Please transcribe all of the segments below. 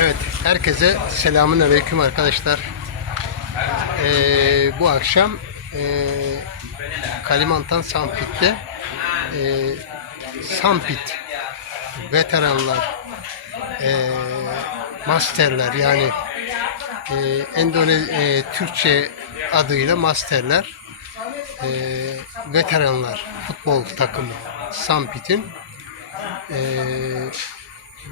Evet, herkese selamun aleyküm arkadaşlar. Ee, bu akşam e, Kalimantan Sampit'te e, Sampit veteranlar, e, masterler yani e, Endone e, Türkçe adıyla masterler, e, veteranlar futbol takımı Sampit'in e,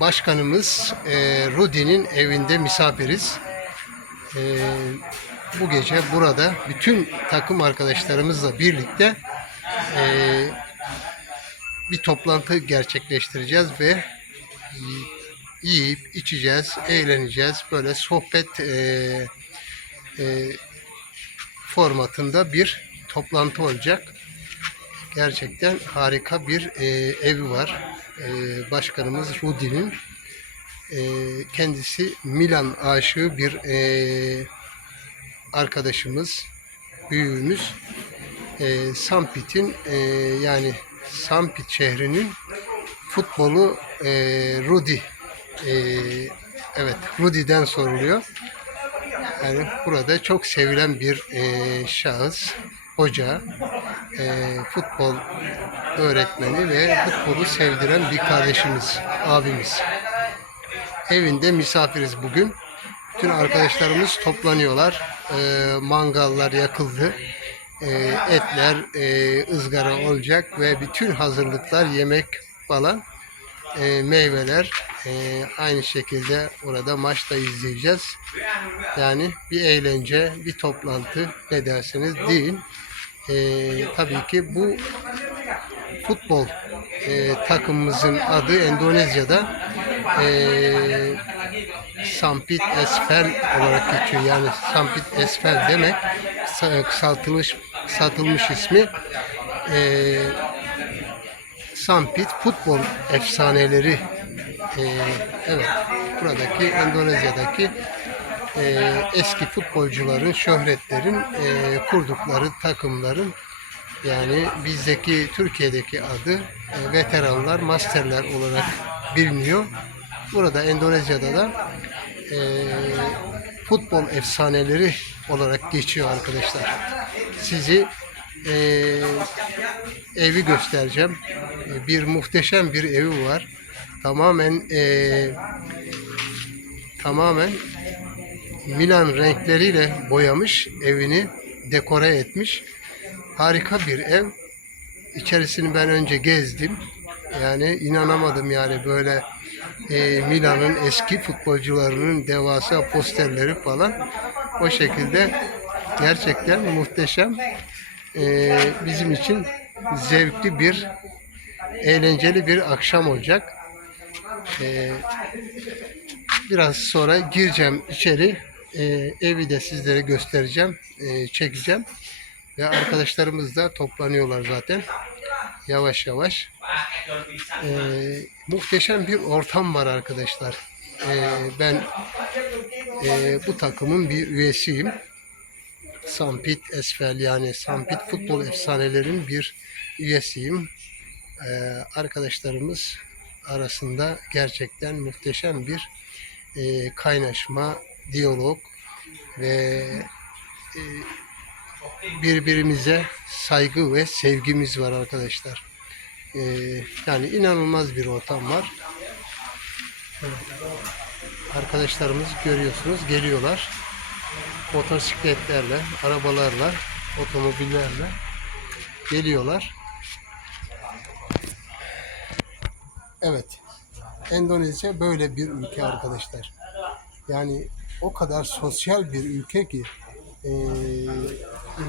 başkanımız e, Rudy'nin evinde misafiriz. E, bu gece burada bütün takım arkadaşlarımızla birlikte e, bir toplantı gerçekleştireceğiz ve yiyip içeceğiz, eğleneceğiz. Böyle sohbet e, e, formatında bir toplantı olacak. Gerçekten harika bir e, evi var. E, başkanımız Rudy'nin. E, kendisi Milan aşığı bir e, arkadaşımız, büyüğümüz. Sampit'in yani Sampit şehrinin futbolu e, Rudy. E, evet, Rudy'den soruluyor. Yani burada çok sevilen bir e, şahıs, hoca, e, futbol öğretmeni ve futbolu sevdiren bir kardeşimiz, abimiz. Evinde misafiriz bugün. Bütün arkadaşlarımız toplanıyorlar. E, mangallar yakıldı. E, etler e, ızgara olacak ve bütün hazırlıklar yemek falan e, meyveler e, aynı şekilde orada maçta izleyeceğiz. Yani bir eğlence, bir toplantı ne derseniz deyin. E, tabii ki bu futbol e, takımımızın adı Endonezya'da e, Sampit Esfel olarak geçiyor. Yani Sampit Esfel demek sa- kısaltılmış satılmış ismi e, Sampit futbol efsaneleri e, evet buradaki Endonezya'daki e, eski futbolcuların, şöhretlerin e, kurdukları takımların yani bizdeki Türkiye'deki adı e, veteranlar, masterler olarak biliniyor. Burada Endonezya'da da e, futbol efsaneleri olarak geçiyor arkadaşlar. Sizi e, evi göstereceğim. E, bir muhteşem bir evi var. Tamamen e, tamamen Milan renkleriyle boyamış evini dekore etmiş. Harika bir ev. İçerisini ben önce gezdim. Yani inanamadım yani böyle e, Milan'ın eski futbolcularının devasa posterleri falan o şekilde gerçekten muhteşem e, bizim için zevkli bir eğlenceli bir akşam olacak. E, biraz sonra gireceğim içeri. E, evi de sizlere göstereceğim e, çekeceğim. Ve arkadaşlarımız da toplanıyorlar zaten. Yavaş yavaş. E, muhteşem bir ortam var arkadaşlar. E, ben e, bu takımın bir üyesiyim Sampit Esfel yani Sampit futbol efsanelerin bir üyesiyim e, arkadaşlarımız arasında gerçekten muhteşem bir e, kaynaşma, diyalog ve e, birbirimize saygı ve sevgimiz var arkadaşlar. E, yani inanılmaz bir ortam var. Arkadaşlarımız görüyorsunuz geliyorlar. Motosikletlerle, arabalarla, otomobillerle geliyorlar. Evet. Endonezya böyle bir ülke arkadaşlar. Yani o kadar sosyal bir ülke ki e,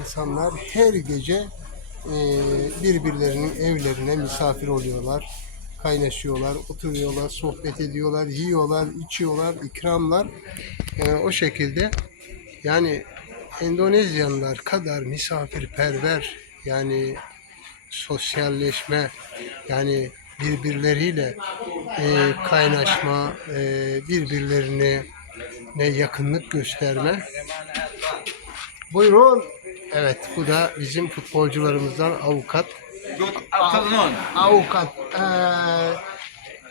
insanlar her gece e, birbirlerinin evlerine misafir oluyorlar. Kaynaşıyorlar, oturuyorlar, sohbet ediyorlar, yiyorlar, içiyorlar, ikramlar. E, o şekilde yani Endonezyalılar kadar misafirperver yani sosyalleşme yani birbirleriyle e, kaynaşma, e, birbirlerine ne yakınlık gösterme. Buyurun. Evet, bu da bizim futbolcularımızdan avukat. Afternoon. Avukat. Eee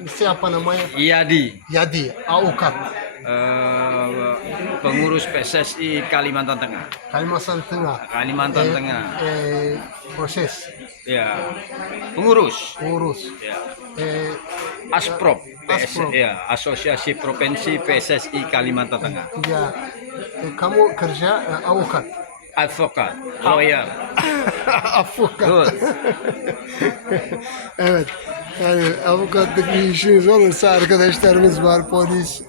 siapa namanya? Iyadi. Yadi, avukat. Eh, pengurus PSSI Kalimantan Tengah. Kalimantan Tengah. Kalimantan Eh, Tengah. eh, proses Ya. Pengurus. urus. Ya. Eh, Asprop. PS, Asprop. ya, Asosiasi Provinsi PSSI Kalimantan Tengah. ya eh, kamu kerja eh, avukat. Advokat, lawyer. avukat. Good. evet. Yani avukatlık bir işiniz olursa arkadaşlarımız var. Polis,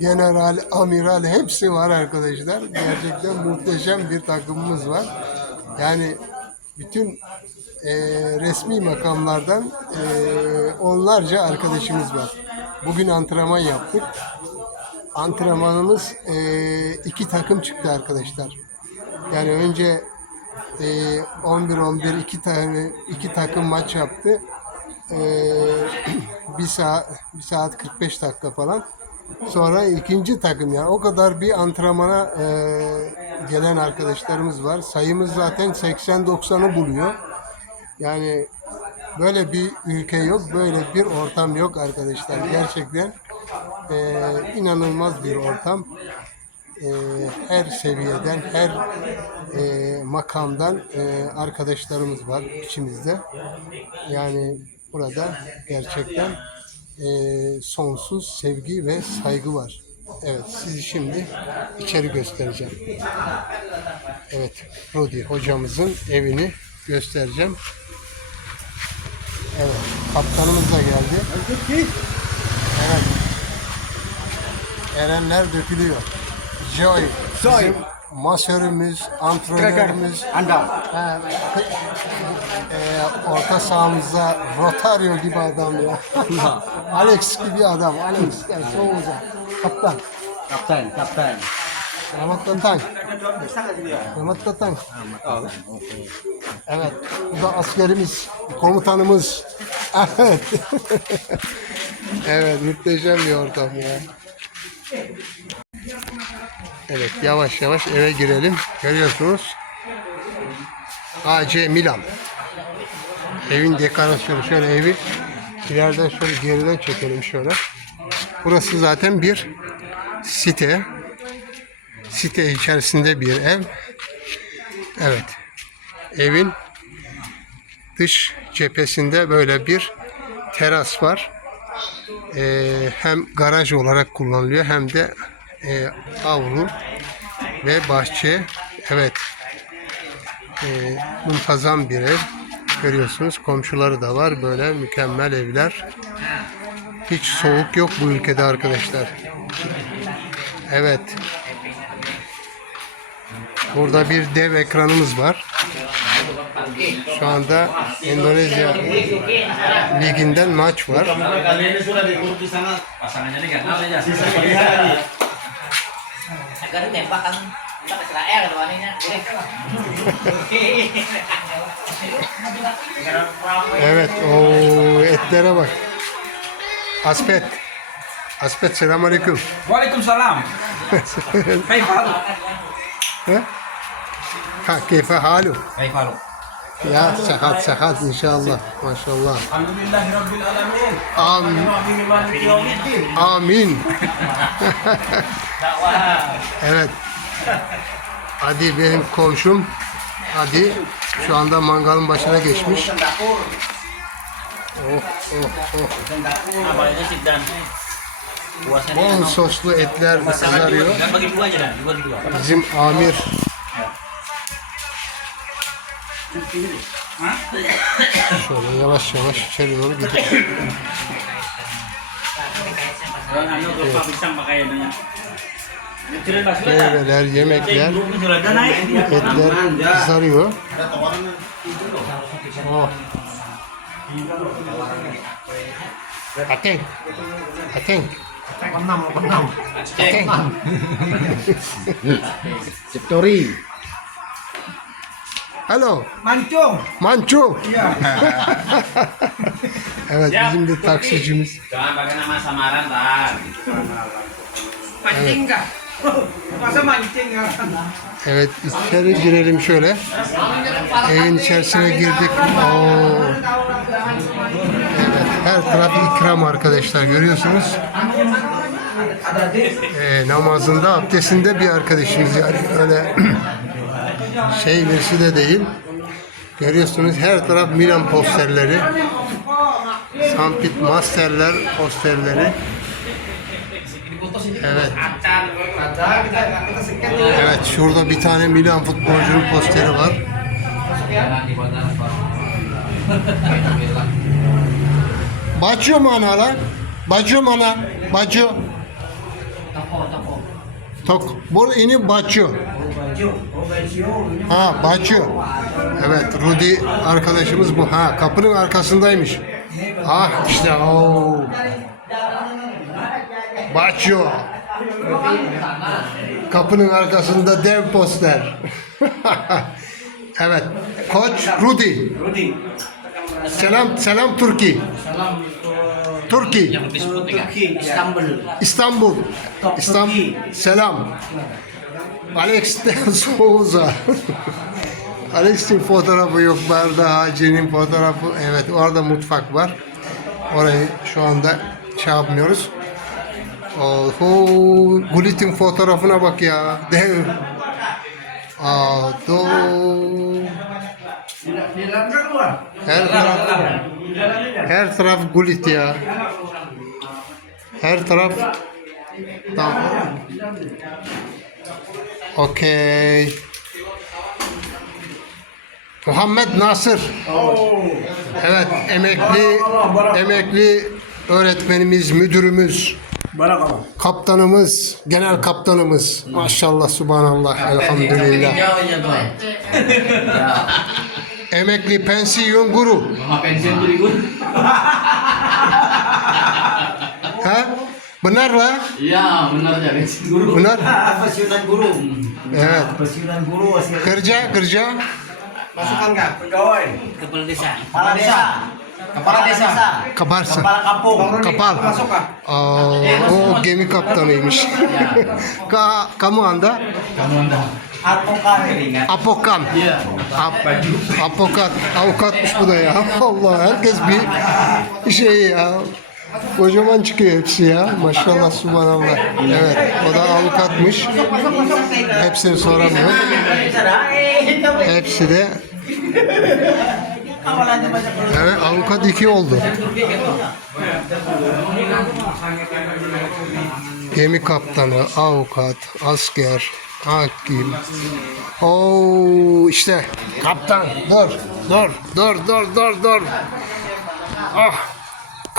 general, amiral hepsi var arkadaşlar. Gerçekten muhteşem bir takımımız var. Yani bütün e, resmi makamlardan e, onlarca arkadaşımız var. Bugün antrenman yaptık. Antrenmanımız e, iki takım çıktı arkadaşlar. Yani önce e, 11-11 iki tane iki takım maç yaptı. E, bir saat bir saat 45 dakika falan. Sonra ikinci takım yani o kadar bir antrenmana e, gelen arkadaşlarımız var. Sayımız zaten 80-90'ı buluyor. Yani böyle bir ülke yok, böyle bir ortam yok arkadaşlar. Gerçekten e, inanılmaz bir ortam. E, her seviyeden, her e, makamdan e, arkadaşlarımız var içimizde. Yani burada gerçekten e, sonsuz sevgi ve saygı var. Evet, sizi şimdi içeri göstereceğim. Evet, Rudi hocamızın evini göstereceğim. Evet, kaptanımız da geldi. Evet. Erenler dökülüyor. Joy. Bizim masörümüz, antrenörümüz. Ha, e, orta sahamızda Rotario gibi adam ya. Alex gibi adam. Alex yani Souza. Kaptan. Kapten, kapten. Selamat datang. Selamat datang. Evet. Bu da askerimiz, komutanımız. Evet. evet, muhteşem bir ortam ya. Evet, yavaş yavaş eve girelim. Görüyorsunuz. AC Milan. Evin dekorasyonu şöyle evi ileriden şöyle geriden çekelim şöyle. Burası zaten bir site. Site içerisinde bir ev. Evet. Evin dış cephesinde böyle bir teras var. Ee, hem garaj olarak kullanılıyor hem de e, avlu ve bahçe. Evet. Ee, muntazam bir ev. Görüyorsunuz komşuları da var. Böyle mükemmel evler. Hiç soğuk yok bu ülkede arkadaşlar. Evet. Burada bir dev ekranımız var. Şu anda Endonezya liginden maç var. Agar tembak kan kita ke Israel tuaninya. Evet, o etlere bak. Aspet. Aspet selamünaleyküm. Waalaikumsalam. Hai Faruk. Ha? Ha, keyfe halu? Hai Faruk. Ya sehat sehat inşallah. Maşallah. Alhamdulillahirabbil alamin. Amin. Rahim maliki yaumiddin. Amin. evet. Hadi benim komşum. Hadi şu anda mangalın başına geçmiş. Oh, oh, oh. Bol soslu etler kızarıyor. Bizim amir şöyle yavaş yavaş içeri doğru gidiyor. Meyveler, yemekler, etler kızarıyor. Oh. Ateng. Ateng. Ateng. Story. Hello. Mancung. Manço. evet bizim de taksicimiz. Jangan pakai nama samaran, Tan. Mancing kah? Masa mancing ya? Evet içeri girelim şöyle. Evin içerisine girdik. Oo. Evet her taraf ikram arkadaşlar görüyorsunuz. e, namazında, abdestinde bir arkadaşımız yani öyle şey birisi de değil. Görüyorsunuz her taraf Milan posterleri. Sampit Masterler posterleri. Evet. Evet şurada bir tane Milan futbolcunun posteri var. Bacio mana lan? Bacio mana? Bacio. Tok. Bu ini Bacio. Ha Bacio. Evet Rudy arkadaşımız bu. Ha kapının arkasındaymış. Ah işte o. Bacio. Kapının arkasında dev poster. evet. Koç Rudy. Rudy. Selam selam Türkiye. Salam Türkiye. Turki, İstanbul. İstanbul. İstanbul. Selam. Alex de Souza. Alex'in fotoğrafı yok. Barda Hacı'nın fotoğrafı. Evet orada mutfak var. Orayı şu anda şey yapmıyoruz. Oho, Gulit'in fotoğrafına bak ya. Dev. Ado. Her taraf, her taraf Gulit ya. Her taraf Tamam. Okey. Muhammed Nasır. Evet, emekli emekli öğretmenimiz, müdürümüz, kaptanımız, genel kaptanımız. Maşallah, subhanallah, elhamdülillah. Emekli pensiyon guru. Ha? Benar lah? Iya, benar ya pensiun guru. Benar? Pensiunan guru. Evet. Pensiunan guru hasil Kerja, kerja. Masukan nggak? Pegawai. Kepala desa. Kepala desa. Kepala desa. Kabarsa. Kepala kampung. Kapal. Masuk kah? Oh, oh gemi kaptanıymış. Ka kamu anda? Atau ringan. Apokan. Iya. Ap apokat. Avukatmış bu da ya. Allah herkes bir şey ya. Kocaman çıkıyor hepsi ya. Maşallah subhanallah. Evet o da avukatmış. Hepsini soramıyor. Hepsi de Evet avukat iki oldu. Gemi kaptanı, avukat, asker, hakim. Oo işte kaptan dur dur dur dur dur dur. Ah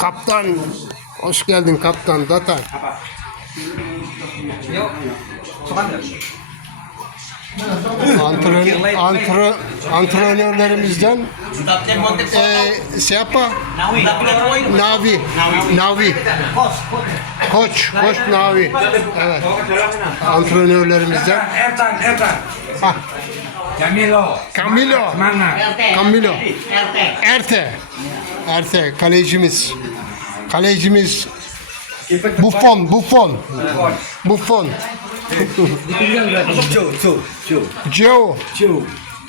kaptan hoş geldin kaptan Datan. Antrenör, antre, antrenörlerimizden e, siapa? Navi. Navi. Koç. Koç Navi. Evet. Antrenörlerimizden. Ertan, Ertan. Ah, Camilo. Camilo. Camilo. Erte. Erte. Kalecimiz. Kalecimiz. Buffon. Buffon. Buffon. Joe, Joe,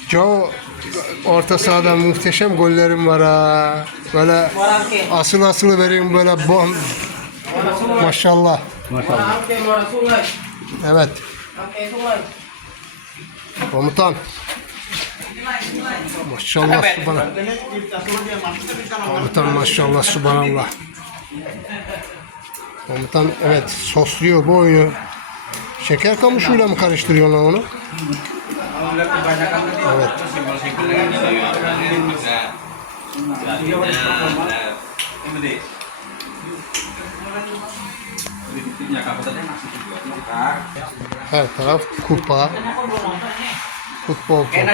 Joe. Orta sahada muhteşem gollerim var ha. Böyle asıl asıl vereyim böyle bom. Maşallah. Evet. Komutan. Maşallah subhanallah. Komutan maşallah subhanallah. Komutan evet sosluyor bu oyunu. Şeker kamışıyla mı karıştırıyorlar onu? Evet. Her taraf kupa, futbol topu.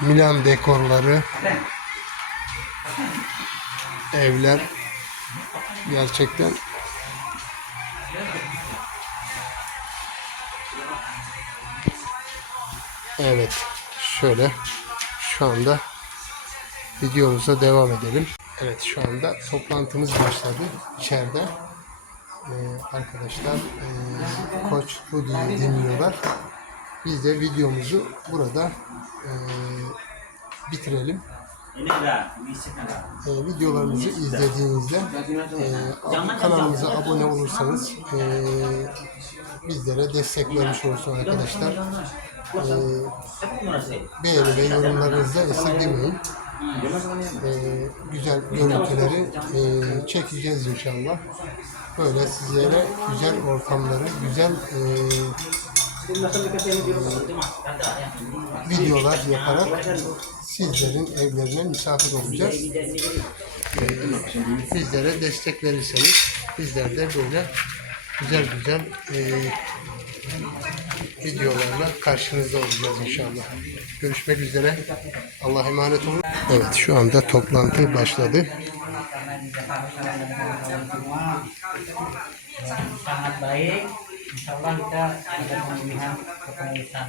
Milan dekorları, evler gerçekten Evet şöyle şu anda videomuza devam edelim. Evet şu anda toplantımız başladı içeride. Ee, arkadaşlar e, Koç Rudy'yi dinliyorlar. Biz de videomuzu burada e, bitirelim. E, videolarımızı izlediğinizde e, kanalımıza abone olursanız e, bizlere destek vermiş olursun arkadaşlar. E, beğeni ve yorumlarınızı da esirgemeyin. E, güzel görüntüleri e, çekeceğiz inşallah. Böyle sizlere güzel ortamları, güzel e, videolar yaparak sizlerin evlerine misafir olacağız. Ee, bizlere destek verirseniz bizler de böyle güzel güzel e, videolarla karşınızda olacağız inşallah. Görüşmek üzere. Allah'a emanet olun. Evet şu anda toplantı başladı. sangat baik. Insya Allah kita ada pemilihan kepengurusan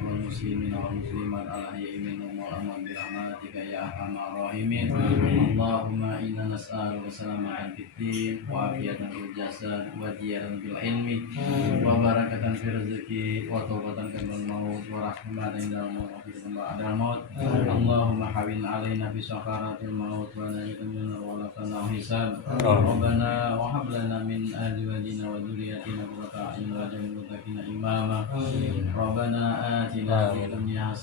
kaum muslimin wal muslimat al hayyin wal amin bi rahmatika ya arhamar rahimin. Allahumma inna nas'aluka salama al-din wa afiyatan fil wa ziyadan fil wa barakatan fil wa tawbatan kan maut wa rahmatan indal maut Allahumma hawin alaina bi sakaratil maut wa la tamunna wa la tanna hisab. Rabbana wa hab lana min ahli wa dina wa آتنا في الدنيا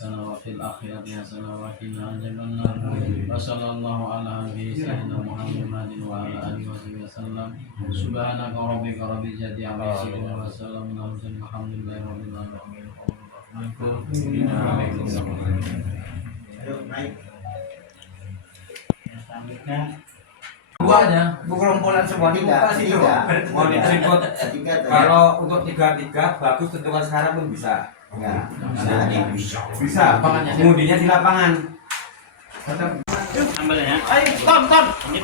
semua tidak kalau untuk tiga tiga. Bagus tentukan sekarang pun bisa. Bisa. Bisa. Lapangannya. Di lapangan. Ambilnya. Ayo, Tom, Tom. Ini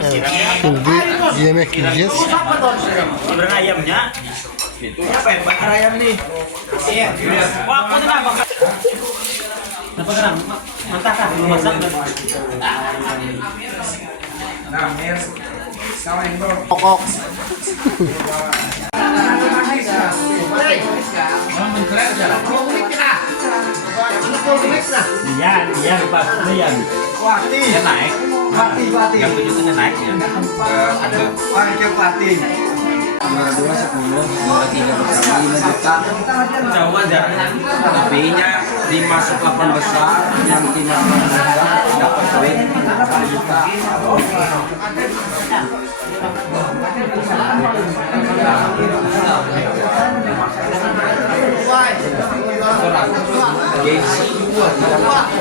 ayamnya. Itu ayam nih? Iya. Wah, kok Iya, iya pas lian. Wati. Dia naik. Wati, Wati. Yang tujuh itu naik ya. Ada Wati Wati. nomor dua sepuluh, dua tiga besar lima juta. Jauh wajar. Tapi nya lima delapan besar, yang lima delapan besar dapat duit satu juta. Thank. 帅哥美给喜哥点个赞